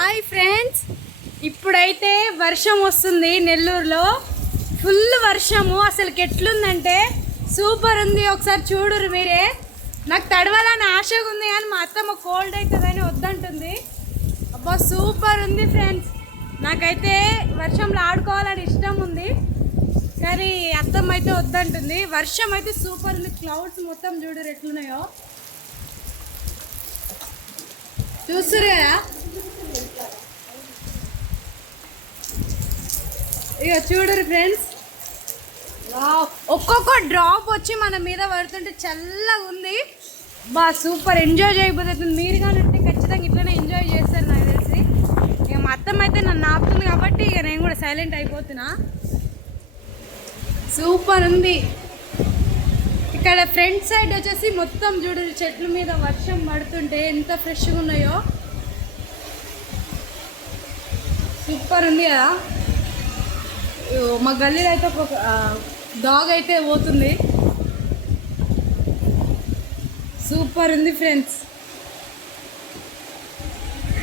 Hi friends, ఇప్పుడైతే వర్షం వస్తుంది నెల్లూరులో. ఫుల్ వర్షము. అసలు ఎట్లుందంటే సూపర్ ఉంది. ఒకసారి చూడురు మీరే. నాకు తడవాలని ఆశగా ఉంది కానీ మా అత్తమ్మ కోల్డ్ అవుతుందని వద్దంటుంది. అబ్బా సూపర్ ఉంది ఫ్రెండ్స్. నాకైతే వర్షంలో ఆడుకోవాలని ఇష్టం ఉంది కానీ అత్తమ్మ అయితే వద్దంటుంది. వర్షం అయితే సూపర్ ఉంది. క్లౌడ్స్ మొత్తం చూడరు ఎట్లున్నాయో. చూస్తురు కదా, ఇక చూడరు ఫ్రెండ్స్. ఒక్కొక్క డ్రాప్ వచ్చి మన మీద పడుతుంటే చల్లగా ఉంది. బా సూపర్ ఎంజాయ్ చేయబోతుంది. మీరు కానీ ఉంటే ఖచ్చితంగా ఇట్లనే ఎంజాయ్ చేస్తారు నాకు తెలిసి. ఇక మా అత్తమ్మ అయితే నన్ను ఆపుతుంది కాబట్టి ఇక నేను కూడా సైలెంట్ అయిపోతున్నా. సూపర్ ఉంది. ఇక్కడ ఫ్రంట్ సైడ్ వచ్చేసి మొత్తం చూడు, చెట్ల మీద వర్షం పడుతుంటే ఎంత ఫ్రెష్గా ఉన్నాయో. సూపర్ ఉంది కదా. మా గల్లీలో అయితే ఒక డాగ్ అయితే పోతుంది. సూపర్ ఉంది ఫ్రెండ్స్.